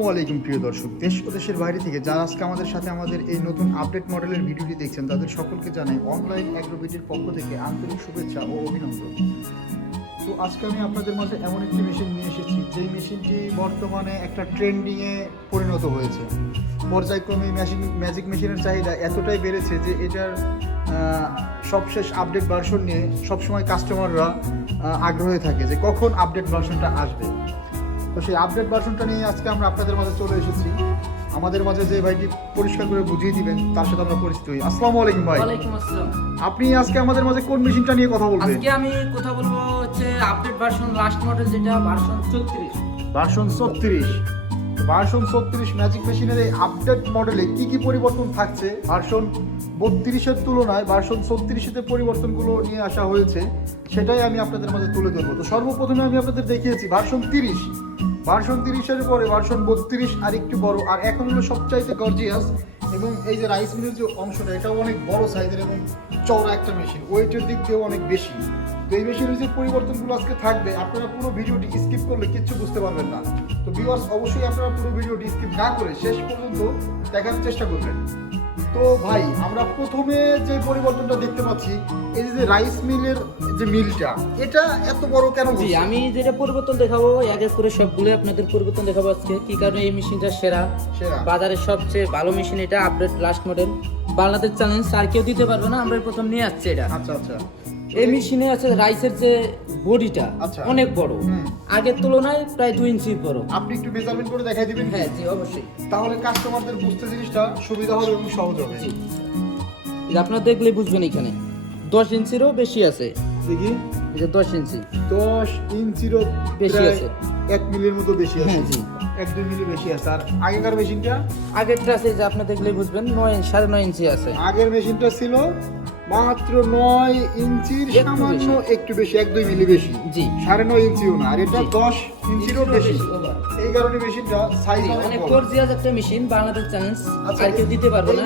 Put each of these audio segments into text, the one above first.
আসসালামু আলাইকুম প্রিয় দর্শক। দেশ প্রদেশের বাইরে থেকে যারা আজকে আমাদের সাথে আমাদের এই নতুন আপডেট মডেলের ভিডিওটি দেখছেন, তাদের সকলকে জানাই অনলাইন অ্যাগ্রোবিটির পক্ষ থেকে আন্তরিক শুভেচ্ছা ও অভিনন্দন। তো আজকে আমি আপনাদের মাঝে এমন একটি মেশিন নিয়ে এসেছি, যেই মেশিনটি বর্তমানে একটা ট্রেন্ডিংয়ে পরিণত হয়েছে। পর্যায়ক্রমে মেশিন ম্যাজিক মেশিনের চাহিদা এতটাই বেড়েছে যে এটার সবশেষ আপডেট ভার্সন নিয়ে সবসময় কাস্টমাররা আগ্রহে থাকে যে কখন আপডেট ভার্সনটা আসবে। তো সেই আপডেট ভার্সনটা নিয়ে আজকে আমরা আপনাদের মাঝে চলে এসেছি। আমাদের মাঝে যে ভাইটি পরিষ্কার করে বুঝিয়ে দিবেন তার সাথে আমরা পরিচিত হই। আসসালামু আলাইকুম ভাই। ওয়ালাইকুম আসসালাম। আপনি আজকে আমাদের মাঝে কোন মেশিনটা নিয়ে কথা বলবেন? আজকে আমি কথা বলব হচ্ছে আপডেট ভার্সন লাস্ট মডেল যেটা ভার্সন 34 ভার্সন ছত্রিশ। ভার্সন ছত্রিশ ম্যাজিক মেশিনের এই আপডেট মডেলে কি কি পরিবর্তন থাকছে? ভার্সন বত্রিশের তুলনায় ভার্সন ছত্রিশেতে পরিবর্তনগুলো নিয়ে আসা হয়েছে সেটাই আমি আপনাদের মাঝে তুলে ধরবো। তো সর্বপ্রথমে আমি আপনাদের দেখিয়েছি ভার্সন তিরিশ। ভার্সন তিরিশের পরে ভার্সন বত্রিশ, আর একটু বড়, আর এখন হলো সবচাইতে গর্জিয়াস এবং এই যে রাইস মিলের যে অংশটা, এটাও অনেক বড় সাইজের এবং চওড়া একটা মেশিন ওয়েটের দিক দিয়েও অনেক বেশি। তো এই মেশিনের যে পরিবর্তনগুলো আজকে থাকবে, আপনারা পুরো ভিডিওটি স্কিপ করলে কিচ্ছু বুঝতে পারবেন না। তো ভিউয়ার্স অবশ্যই আপনারা পুরো ভিডিওটি স্কিপ না করে শেষ পর্যন্ত দেখার চেষ্টা করবেন। তো ভাই আমরা প্রথমে যে পরিবর্তনটা দেখতে পাচ্ছি এই যে রাইস মিলের যে মিলটা এটা এত বড় কেন জি আমি যেটা পরিবর্তন দেখাবো এক এক করে সবগুলো আপনাদের পরিবর্তন দেখাবো আজকে। কি কারণে এই মেশিনটা সেরা? সেরা। বাজারের সবচেয়ে ভালো মেশিন এটা update last model Bangladesh challenge আর কেউ দিতে পারবে না আমরা প্রথম নিয়ে আসছি এটা। আচ্ছা আচ্ছা। এই মেশিনে আছে রাইসের যে বডিটা আচ্ছা। অনেক বড়। আগের তুলনায় প্রায় দুই ইঞ্চি বড়। আপনি একটু মেজারমেন্ট করে দেখাই দিবেন হ্যাঁ জি অবশ্যই। তাহলে কাস্টমারদের বুঝতে জিনিসটা সুবিধা হবে এবং সহজ হবে। আপনারা দেখলে বুঝবেন এখানে। দশ ইঞ্চিরও বেশি আছে। দেখি। এটা দশ ইঞ্চি। দশ ইঞ্চিরও বেশি আছে। এক মিলির মতো বেশি আছে। হ্যাঁ, জি। এক দুই মিলি বেশি আছে। আর আগেকার মেশিনটা? আগেরটা আছে যে আপনি দেখলে বুঝবেন নয় সাড়ে নয় ইঞ্চি আছে। আগের মেশিনটা ছিল মাত্র নয় ইঞ্চির সামান্য একটু বেশি এক দুই মিলি বেশি। জি। সাড়ে নয় ইঞ্চিও না আর এটা দশ ইঞ্চিরও বেশি। এই কারণে মেশিনটা সাইজ অনেক গর্জিয়াস একটা মেশিন বাংলাদেশ চ্যালেঞ্জ আর কেউ দিতে পারবে না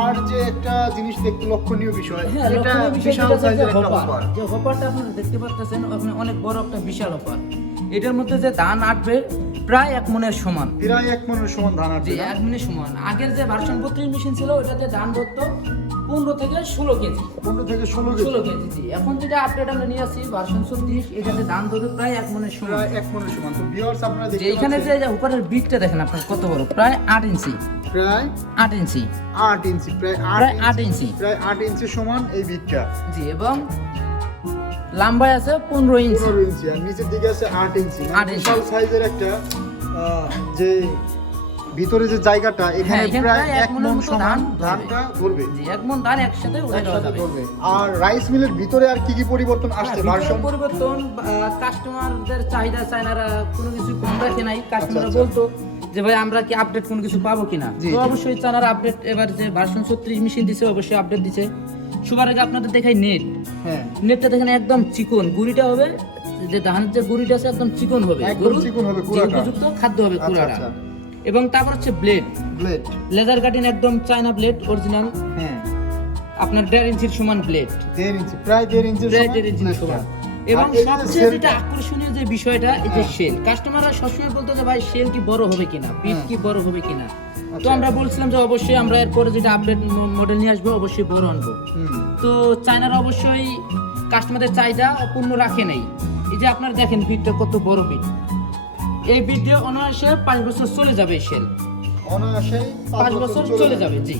আর যে একটা জিনিস দেখতে লক্ষণীয় বিষয় হ্যাঁ এটা বিশাল সাইজের একটা হপার যে হপারটা আপনারা দেখতে পাচ্ছেন অনেক বড় একটা বিশাল হপার এটার মধ্যে যে ধান আটবে প্রায় এক মনের সমান। প্রায় এক মনের সমান ধান আছে এক মনের সমান। আগের যে ভার্সন বত্রিশ মেশিন ছিল ওটাতে ধান ধরতো পনেরো থেকে ষোলো কেজি। পনেরো থেকে ষোলো কেজি। ষোলো কেজি জি এখন যেটা আপডেট আমরা নিয়ে আসি ভার্সন ছত্রিশ এটাতে ধান ধরবে প্রায় এক মনের সমান। এক মনের সমান। তো ভিউয়ার্স আপনারা দেখতে এখানে যে উপরের বিটটা দেখেন আপনার কত বড়? প্রায় আট ইঞ্চি। প্রায় আট ইঞ্চি। আট ইঞ্চি প্রায় আট ইঞ্চি। প্রায় আট ইঞ্চি সমান এই বিটটা জি এবং লম্বায় আছে পনেরো ইঞ্চি। পনেরো ইঞ্চি আর নিচের দিকে আছে আট ইঞ্চি। মানে আট ইঞ্চি। সাইজের একটা যে ভিতরে যে জায়গাটা এখানে হ্যাঁ, প্রায় প্রায় এক মন সমান ধানটা ধরবে। জি এক মন ধান একসাথে ধরবে। আর রাইস মিলের ভিতরে আর কি কি পরিবর্তন আসছে? হ্যাঁ, ভার্সন পরিবর্তন কাস্টমারদের চাহিদা চায়নারা কোনো কিছু কম রাখে নাই কাস্টমাররা আচ্ছা। বলতো যে ভাই আমরা কি আপডেট কোনো কিছু পাবো কিনা? তো অবশ্যই চায়নারা আপডেট এবার যে ভার্সন ছত্রিশ মেশিন দিছে অবশ্যই আপডেট দিছে। সবার আগে আপনাদের দেখাই নেট হ্যাঁ। নেটটা দেখেন একদম চিকন। গুড়িটা হবে যে ধানের যে গুড়িটা আছে একদম চিকন হবে। একদম চিকন হবে কুড়াটা। উপযুক্ত খাদ্য হবে আচ্ছা, কুড়াটা। আচ্ছা। এবং তারপর হচ্ছে ব্লেড ব্লেড লেজার কাটিং একদম চায়না ব্লেড অরিজিনাল হ্যাঁ। আপনার দেড় ইঞ্চির সমান ব্লেড দেড় ইঞ্চি প্রায় দেড় ইঞ্চির প্রায় দেড় blade সমান। এবং সবচেয়ে যেটা আকর্ষণীয় যে বিষয়টা এই যে হ্যাঁ। শেল কাস্টমাররা সবসময় বলতো যে ভাই শেল কি বড় হবে কিনা? বিট হ্যাঁ। কি বড় হবে কিনা? তো আচ্ছা। আমরা বলছিলাম যে অবশ্যই আমরা এরপরে যেটা আপডেট মডেল নিয়ে আসব অবশ্যই বড় আনব। হুম। তো চায়নার অবশ্যই কাস্টমারদের চাহিদা পূর্ণ রাখে নাই। এই যে আপনারা দেখেন বিটটা কত বড় বিট এই বিট দিয়ে অনায়াসে পাঁচ বছর চলে যাবে সেল অনায়াসে পাঁচ বছর চলে যাবে। জি।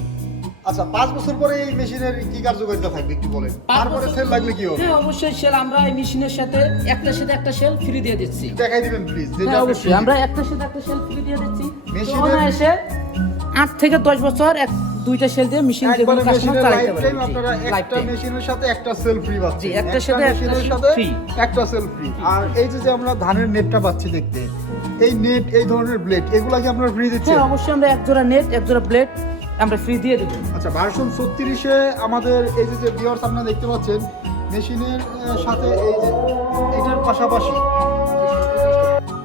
আচ্ছা পাঁচ বছর পরে এই মেশিনের কি কার্যকারিতা থাকবে একটু বলেন? তারপরে সেল লাগলে কি হবে? হ্যাঁ অবশ্যই সেল আমরা এই মেশিনের সাথে একটার সাথে একটা সেল ফ্রি দিয়ে দিচ্ছি। দেখাই দিবেন প্লিজ হ্যাঁ অবশ্যই আমরা একটা সেল একটা সেল ফ্রি দিয়ে দিচ্ছি। এসে আট থেকে দশ বছর এক দুইটা সেল দিয়ে মেশিন যে কোনো কাস্টমার চালাতে লাইফ পারে টাইম আপনারা একটা মেশিনের সাথে একটা সেল ফ্রি পাচ্ছেন। সাথে একটা সাথে একটা সেল ফ্রি আর এই যে যে আমরা ধানের নেটটা পাচ্ছি দেখতে এই নেট এই ধরনের ব্লেড এগুলা কি আপনারা ফ্রি দিচ্ছেন? হ্যাঁ অবশ্যই আমরা এক জোড়া নেট এক জোড়া ব্লেড আমরা ফ্রি দিয়ে দেবো। আচ্ছা ভার্সন ছত্রিশে আমাদের এই যে যে ভিউয়ার্স আপনারা দেখতে পাচ্ছেন মেশিনের সাথে এই যে এটার পাশাপাশি।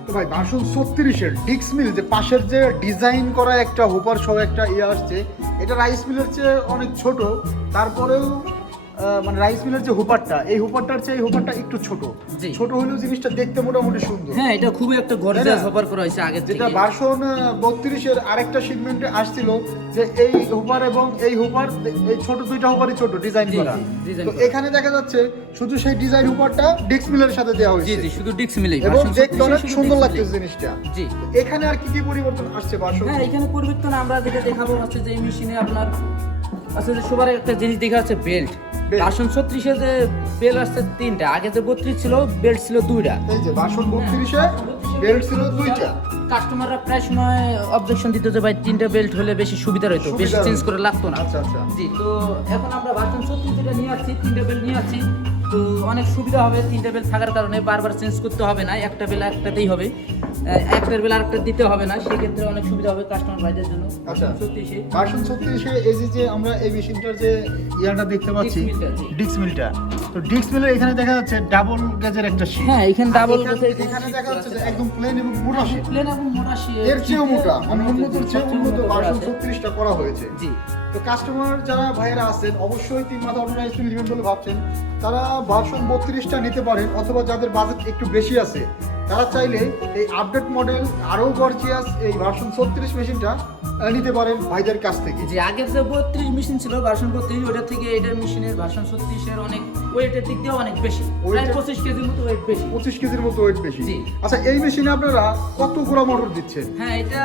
তো ভাই ভার্সন ছত্রিশের ডিক্স মিল যে পাশের যে ডিজাইন করা একটা হোপার সহ একটা ইয়ে আসছে এটা রাইস মিলের চেয়ে অনেক ছোট তারপরেও মানে রাইস মিলের যে হুপারটা এই হুপারটার চেয়ে এই হুপারটা একটু ছোট। জি। ছোট হলেও জিনিসটা দেখতে মোটামুটি সুন্দর। হ্যাঁ এটা খুবই একটা গর্জিয়াস? হপার করা হয়েছে থেকে। যেটা ভার্সন বত্রিশের আরেকটা শিপমেন্টে আসছিল যে এই হুপার এবং এই হুপার এই ছোট দুইটা হুপারই ছোট ডিজাইন করা। তো এখানে দেখা যাচ্ছে শুধু সেই ডিজাইন হুপারটা ডিক্স মিলের সাথে দেওয়া জি হয়েছে। জি শুধু ডিক্স মিলেই এবং দেখতে অনেক সুন্দর লাগছে জিনিসটা। জি। এখানে আর কি কি পরিবর্তন আসছে ভার্সন হ্যাঁ এখানে পরিবর্তন আমরা যেটা দেখাবো হচ্ছে যে এই মেশিনে আপনার আসলে সবার একটা জিনিস দেখা যাচ্ছে বেল্ট ভার্সন ছত্রিশে যে বেল্ট আসছে তিনটা আগে যে বত্রিশ ছিল বেল্ট ছিল দুইটা। এই যে ভার্সন বত্রিশে বেল্ট ছিল দুইটা। কাস্টমাররা প্রায় সময় অবজেকশন দিত যে ভাই তিনটা বেল্ট হলে বেশি সুবিধা হতো বেশি চেঞ্জ করে লাগতো না। আচ্ছা আচ্ছা। জি তো এখন আমরা ভার্সন ছত্রিশ যেটা নিয়ে আসছি তিনটা বেল্ট নিয়ে আসছি। তো অনেক সুবিধা হবে তিনটা বেল থাকার কারণে বারবার চেঞ্জ করতে হবে না একটা বেল একটাতেই হবে। বেল আরেকটা দিতে হবে না সেক্ষেত্রে অনেক সুবিধা হবে কাস্টমার ভাইদের জন্য। আচ্ছা। ছত্রিশে। ভার্সন ছত্রিশে এই যে আমরা এই মেশিনটার যে ইয়াটা দেখতে পাচ্ছি। ডিক্স মিলটা তো ডিক্স মিলের এখানে দেখা যাচ্ছে ডাবল গেজের একটা শীট হ্যাঁ এখানে ডাবল এখানে দেখা যাচ্ছে যে একদম প্লেন এবং মোটা শীট প্লেন এবং মোটা শি- এর চেয়েও মোটা মানে উন্নতর চেয়ে উন্নত করা। ছত্রিশটা হয়েছে। জি। তো কাস্টমার যারা ভাইয়েরা আছেন অবশ্যই তিন মাথা অর্গানাইজ নেবেন বলে ভাবছেন। তারা ভার্সন বত্রিশটা নিতে পারেন অথবা যাদের বাজেট একটু বেশি আছে। তারা চাইলে এই আপডেট মডেল আরও গর্জিয়াস এই ভার্সন ছত্রিশ মেশিনটা নিতে পারেন ভাইদের কাছ থেকে। যে আগের যে বত্রিশ মেশিন ছিল ভার্সন বত্রিশ ওটা থেকে এটার মেশিনের ভার্সন ছত্রিশের অনেক ওয়েটের দিক দিয়েও অনেক বেশি। প্রায় পঁচিশ কেজির মতো ওয়েট বেশি। পঁচিশ কেজির মতো ওয়েট বেশি। আচ্ছা এই মেশিনে আপনারা কত গোড়া মোটর দিচ্ছেন? হ্যাঁ এটা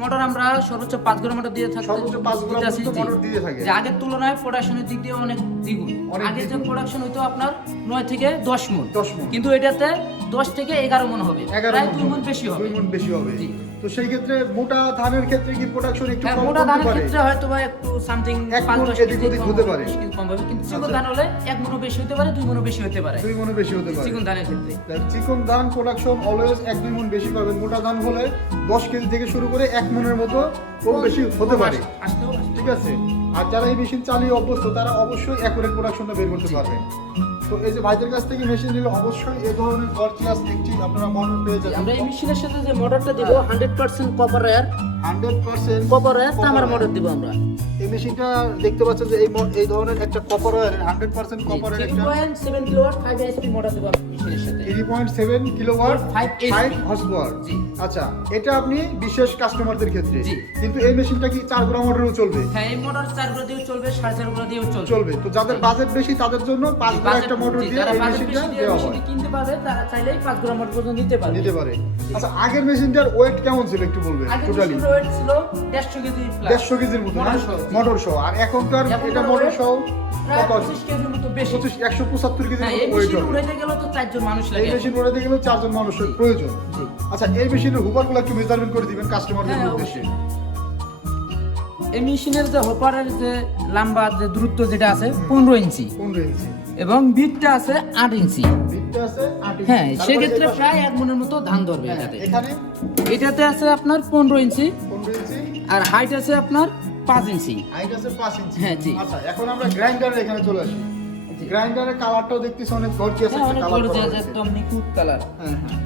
মোটর আমরা সর্বোচ্চ পাঁচ গ্রাম মোটর দিয়ে থাকতে সর্বোচ্চ পাঁচ গ্রাম। মোটর দিয়ে থাকে। যে আগের তুলনায় প্রোডাকশনের দিক দিয়ে অনেক দ্বিগুণ। আগে যে প্রোডাকশন হইতো আপনার নয় থেকে দশ মন। 10 মণ। কিন্তু এটাতে দশ থেকে এগারো মন হবে। প্রায় দুই মন বেশি হবে। দুই বেশি হবে। তো সেই ক্ষেত্রে মোটা ধানের ক্ষেত্রে কি প্রোডাকশন একটু হ্যাঁ, কম মোটা ধানের ক্ষেত্রে হয়তো বা একটু সামথিং পাঁচ দশ কেজি হতে পারে। কম হবে। কিন্তু চিকন আচ্ছা। ধান হলে এক বেশি হতে পারে দুই বেশি হতে পারে। দুই মনে বেশি হতে পারে। চিকন ধানের ক্ষেত্রে। চিকন ধান প্রোডাকশন অলওয়েজ এক দুই মন বেশি পাবেন। মোটা ধান হলে দশ কেজি থেকে শুরু করে এক মনের মতো কম বেশি হতে পারে। ঠিক আছে? আর যারা এই মেশিন চালিয়ে অভ্যস্ত তারা অবশ্যই অ্যাকুরেট প্রোডাকশনটা বের করতে পারবেন। তো এই যে ভাইদের কাছ থেকে মেশিন নিলে, অবশ্যই এ ধরনের গর্জিয়াস একটি আপনারা মডেল পেয়ে আমরা এই মেশিনের সাথে যে মোটরটা দিব হান্ড্রেড পার্সেন্ট কপার এয়ার হান্ড্রেড পার্সেন্ট কপার তামার মোটর দিব আমরা। এই মেশিনটা দেখতে পাচ্ছেন যে এই এই ধরনের একটা কপার ওয়ারের হান্ড্রেড পার্সেন্ট কপারের থ্রি একটা point seven kilowatt five HP motor দিব আমরা মেশিনের সাথে। Three point seven kilowatt Five five horse আচ্ছা এটা আপনি বিশেষ কাস্টমারদের ক্ষেত্রে। কিন্তু এই মেশিনটা কি চার গ্রাম মোটরেও চলবে? হ্যাঁ এই মোটর চারগুলো দিয়েও চলবে সাড়ে চারগুলো দিয়েও চলবে। চলবে। তো যাদের বাজেট বেশি তাদের জন্য পাঁচ গ্রাম একটা মোটর দিয়ে এই মেশিনটা দেওয়া হয়। কিনতে পারবে তারা চাইলেই পাঁচ গ্রাম মোটর পর্যন্ত নিতে পারবে। নিতে পারে। আচ্ছা আগের মেশিনটার ওয়েট কেমন ছিল একটু বলবেন টোটালি ওয়েট ছিল দেড়শো কেজি দেড়শো কেজির মতো মোটর সহ। মোটর সহ। আর এখনকার এটা মোটর সহ একশো পঁচাত্তর হ্যাঁ মতো এই ওয়েট মেশিন হবে উড়াইতে গেলেও তো চারজন মানুষ এই মেশিন ওড়াতে গেলেও চারজন মানুষের প্রয়োজন। আচ্ছা এই মেশিনের হুপারগুলো একটু মেজারমেন্ট করে দিবেন কাস্টমারদের হ্যাঁ, উদ্দেশ্যে। এই মেশিনের যে হোপারের যে লম্বা যে দূরত্ব যেটা আছে পনেরো ইঞ্চি। পনেরো ইঞ্চি। এবং বিটটা আছে আট ইঞ্চি। আছে হ্যাঁ সেক্ষেত্রে প্রায় এক মনের মতো ধান ধরবে হ্যাঁ, এটাতে। এখানে এটাতে আছে আপনার পনেরো ইঞ্চি। পনেরো ইঞ্চি। আর হাইট আছে আপনার পাঁচ ইঞ্চি। হাইট আছে পাঁচ ইঞ্চি। হ্যাঁ, জি। আচ্ছা এখন আমরা গ্রাইন্ডারের এখানে চলে আসি। গ্রাইন্ডারের কালারটাও দেখতেছি অনেক গর্জিয়াস হ্যাঁ একটা কালার গর্জিয়াস একদম নিখুঁত কালার হ্যাঁ হ্যাঁ।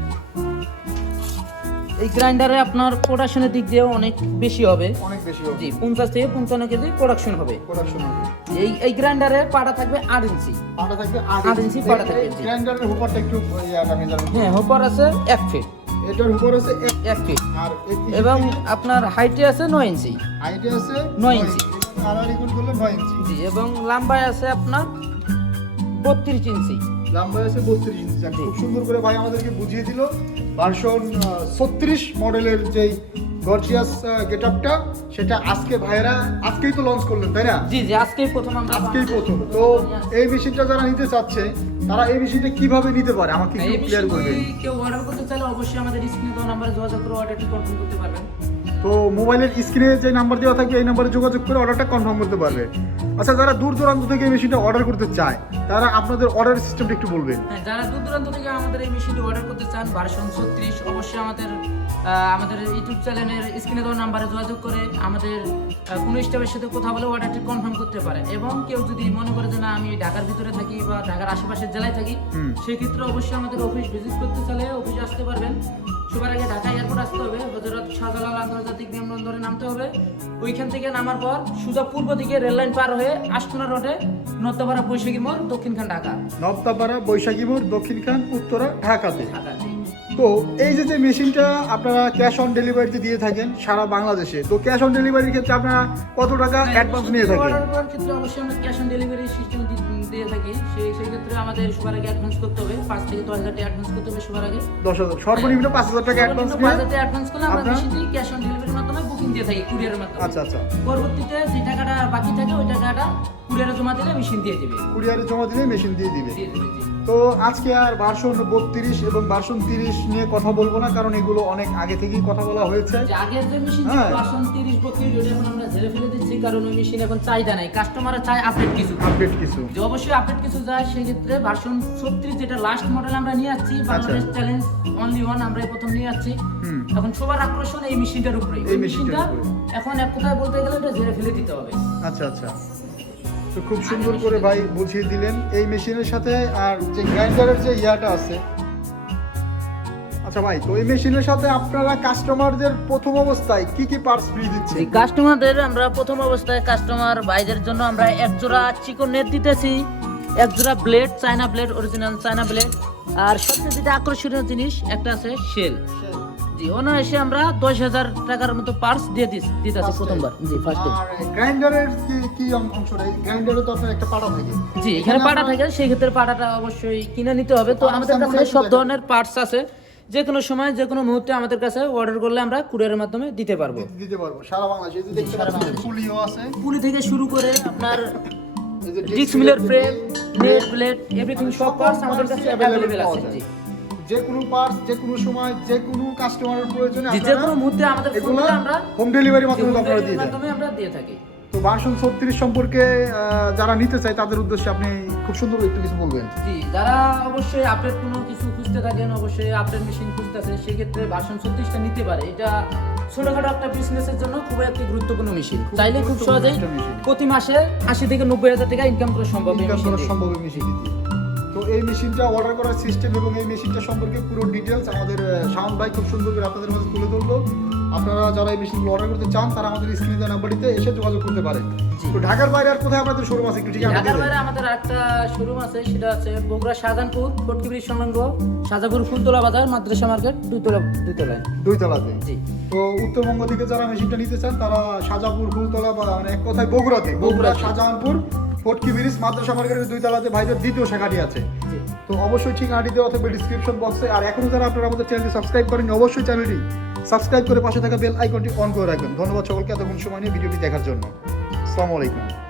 এই গ্রাইন্ডারে আপনার প্রোডাকশনের দিক দিয়েও অনেক বেশি হবে। অনেক বেশি হবে। জি পঞ্চাশ থেকে পঞ্চান্ন কেজি প্রোডাকশন হবে। প্রোডাকশন হবে। এই এই গ্রাইন্ডারে পাটা থাকবে আট ইঞ্চি। পাটা থাকবে আট ইঞ্চি পাটা থাকবে। গ্রাইন্ডারের হুপারটা একটু হ্যাঁ হোপার আছে এক ফিট এটার হুপার আছে এক এক ফিট আর এবং আপনার হাইটে আছে নয় ইঞ্চি। হাইটে আছে নয় ইঞ্চি। আর আর ইকুয়াল করলে নয় ইঞ্চি। জি এবং লম্বায় আছে আপনার বত্রিশ ইঞ্চি। লম্বা আছে বত্রিশ। ইঞ্চি খুব সুন্দর করে ভাই আমাদেরকে বুঝিয়ে দিল ভার্সন ছত্রিশ মডেলের যেই গর্জিয়াস গেট আপটা সেটা আজকে ভাইরা আজকেই তো লঞ্চ করলেন তাই না? জি জি আজকেই প্রথম আজকেই প্রথম। তো এই মেশিনটা যারা নিতে চাচ্ছে তারা এই মেশিনটা কীভাবে নিতে পারে? আমাকে একটু ক্লিয়ার করবেন। কেউ অর্ডার করতে চাইলে অবশ্যই আমাদের স্ক্রিনে দেওয়া নাম্বারে যোগাযোগ করে অর্ডারটি কনফার্ম করতে পারবেন। তো মোবাইলের স্ক্রিনে যে নাম্বার দেওয়া থাকবে এই নাম্বারে যোগাযোগ করে অর্ডারটা কনফার্ম করতে পারবে। আচ্ছা যারা দূর দূরান্ত থেকে এই মেশিনটা অর্ডার করতে চায় তারা আপনাদের অর্ডার সিস্টেমটা একটু বলবেন। হ্যাঁ যারা দূর দূরান্ত থেকে আমাদের এই মেশিনটি অর্ডার করতে চান ভার্সন ছত্রিশ অবশ্যই আমাদের আমাদের ইউটিউব চ্যানেলের স্ক্রিনে দেওয়া নাম্বারে যোগাযোগ করে আমাদের কোনো স্টাফের সাথে কথা বলে অর্ডারটি কনফার্ম করতে পারে। এবং কেউ যদি মনে করে যে না আমি ঢাকার ভিতরে থাকি বা ঢাকার আশেপাশের জেলায় থাকি সেক্ষেত্রে অবশ্যই আমাদের অফিস ভিজিট করতে চাইলে অফিসে আসতে পারবেন। সবার আগে ঢাকা এয়ারপোর্ট আসতে হবে। হজরত শাহজালাল আন্তর্জাতিক বিমানবন্দরে নামতে হবে। ওইখান থেকে নামার পর সোজা পূর্ব দিকে রেল লাইন পার হয়ে আশকুনা রোডে নর্তপাড়া বৈশাখী মোড় দক্ষিণখান ঢাকা। নবতাপাড়া বৈশাখী মোড় দক্ষিণখান উত্তরা ঢাকাতে। ঢাকা তো এই যে যে মেশিনটা আপনারা ক্যাশ অন ডেলিভারিতে দিয়ে থাকেন সারা বাংলাদেশে তো ক্যাশ অন ডেলিভারির ক্ষেত্রে আপনারা কত টাকা অ্যাডভান্স নিয়ে থাকেন? ক্ষেত্রে অবশ্যই আমরা ক্যাশ অন ডেলিভারি সিস্টেম দিয়ে থাকি সেই সেই ক্ষেত্রে আমাদের সবার আগে অ্যাডভান্স করতে হবে। পাঁচ থেকে দশ হাজার টাকা অ্যাডভান্স করতে হবে সবার আগে। দশ হাজার সর্বনিম্ন পাঁচ হাজার টাকা অ্যাডভান্স পাঁচ হাজার টাকা অ্যাডভান্স করলে আমরা বেশি দিই ক্যাশ অন বুকিং দিয়ে থাকি কুরিয়ারের মাধ্যমে। আচ্ছা আচ্ছা। পরবর্তীতে যে টাকাটা বাকি থাকে ওই টাকাটা কুরিয়ারে জমা দিলে মেশিন দিয়ে দিবে। কুরিয়ারে জমা দিলে মেশিন দিয়ে দিবে। দিয়ে দিবে জি। তো আজকে আর ভার্সন বত্রিশ এবং ভার্সন তিরিশ নিয়ে কথা বলব না কারণ এগুলো অনেক আগে থেকেই কথা বলা হয়েছে। যে আগের যে মেশিন হ্যাঁ। পার্সন তিরিশ বত্রিশ ওটা এখন আমরা ঝেড়ে ফেলে দিচ্ছি কারণ ওই মেশিন এখন চাহিদা নাই। কাস্টমার চায় আপডেট কিছু। আপডেট কিছু। যে অবশ্যই আপডেট কিছু যায় সেক্ষেত্রে ভার্সন ছত্রিশ যেটা লাস্ট মডেল আমরা নিয়ে যাচ্ছি বাংলাদেশ চ্যালেঞ্জ অনলি ওয়ান আমরা প্রথম নিয়ে যাচ্ছি এখন সবার আকর্ষণ এই মেশিনটার উপরে এই এই মেশিনটা এখন এক কথায় বলতে গেলে এটা ঝেড়ে ফেলে দিতে হবে। আচ্ছা আচ্ছা। তো খুব সুন্দর করে ভাই বুঝিয়ে দিলেন এই মেশিনের সাথে আর যে গ্রাইন্ডারের যে ইয়াটা আছে। আচ্ছা ভাই তো এই মেশিনের সাথে আপনারা কাস্টমারদের প্রথম অবস্থায় কি কি পার্টস ফ্রি দিচ্ছেন? কাস্টমারদের আমরা প্রথম অবস্থায় কাস্টমার ভাইদের জন্য আমরা এক জোড়া চিকন নেট দিতেছি এক জোড়া blade China blade original China blade আর সবচেয়ে যেটা আকর্ষণীয় জিনিস একটা আছে শেল জি অনায়াসে আমরা দশ হাজার টাকার মতো পার্স দিয়ে দিস দিতেছি প্রথমবার। জি ফার্স্ট গ্রাইন্ডারের কি কি অং- অংশটা এই গ্রাইন্ডারে তো আপনার একটা পাটা থাকে। জি এখানে পাটা থাকে সেই ক্ষেত্রে পাটাটা অবশ্যই কিনে নিতে হবে। তো আমাদের কাছে সব ধরনের পার্টস আছে। যে কোনো সময় যে কোনো মুহূর্তে আমাদের কাছে অর্ডার করলে আমরা কুরিয়ারের মাধ্যমে দিতে পারব। দিতে- পারব। সারা বাংলাদেশে দেখতে পুলিও আছে। পুলি থেকে শুরু করে আপনার ডিক্স মিলের ফ্রেম নেট ব্লেড এভরিথিং সব পার্টস আমাদের কাছে অ্যাভেলেবেল আছে। জি যে কোনো পার্টস যে কোনো সময় যে কোনো কাস্টমারের প্রয়োজনে জি, যে কোনো মুহূর্তে আমাদের ফোন আমরা হোম ডেলিভারি মাধ্যমে আপনারা দিয়ে মাধ্যমে আমরা দিয়ে থাকি। তো ভার্সন 36 সম্পর্কে যারা নিতে চায় তাদের উদ্দেশ্যে আপনি খুব সুন্দর একটু কিছু বলবেন। জি যারা অবশ্যই আপডেট কোনো কিছু খুঁজতে থাকেন অবশ্যই আপডেট মেশিন খুঁজতেছে সেক্ষেত্রে ভার্সন ছত্রিশটা নিতে পারে। এটা ছোটখাটো একটা বিজনেসের জন্য খুব একটি গুরুত্বপূর্ণ মেশিন চাইলে খুব সহজেই প্রতি মাসে আশি থেকে নব্বই হাজার টাকা ইনকাম করা সম্ভব ইনকাম করা সম্ভব এই তো এই মেশিনটা অর্ডার করার সিস্টেম এবং এই মেশিনটা সম্পর্কে পুরো ডিটেলস আমাদের শাওন ভাই খুব সুন্দর করে আপনাদের মাঝে তুলে ধরলো। আপনারা যারা এই মেশিনগুলো অর্ডার করতে চান তারা আমাদের স্ক্রিনে দেওয়া নাম্বারটিতে এসে যোগাযোগ করতে পারেন তো ঢাকার বাইরে আর কোথায় আপনাদের শোরুম আছে একটু ঠিকানা ঢাকার বাইরে আমাদের একটা শোরুম আছে সেটা আছে বগুড়া শাহজাহানপুর ফটকিবির সংলগ্ন শাহজাপুর ফুলতলা বাজার মাদ্রাসা মার্কেট দুইতলা দুইতলায়। দুই তলাতে জি। তো উত্তরবঙ্গ থেকে যারা মেশিনটা নিতে চান তারা শাহজাহানপুর ফুলতলা বা মানে এক কথায় বগুড়াতে। বগুড়া। শাহজাহানপুর ফটকি ব্রিজ মাদ্রাসা মার্কেটের দুই তলাতে ভাইদের দ্বিতীয় শাখাটি আছে। তো অবশ্যই ঠিকানাটি দেওয়া থাকবে ডিসক্রিপশন বক্সে আর এখনও যারা আপনারা আমাদের চ্যানেলটি সাবস্ক্রাইব করেন অবশ্যই চ্যানেলটি সাবস্ক্রাইব করে পাশে থাকা বেল আইকনটি অন করে রাখবেন। ধন্যবাদ সকলকে এতক্ষণ সময় নিয়ে ভিডিওটি দেখার জন্য। আসসালামু আলাইকুম।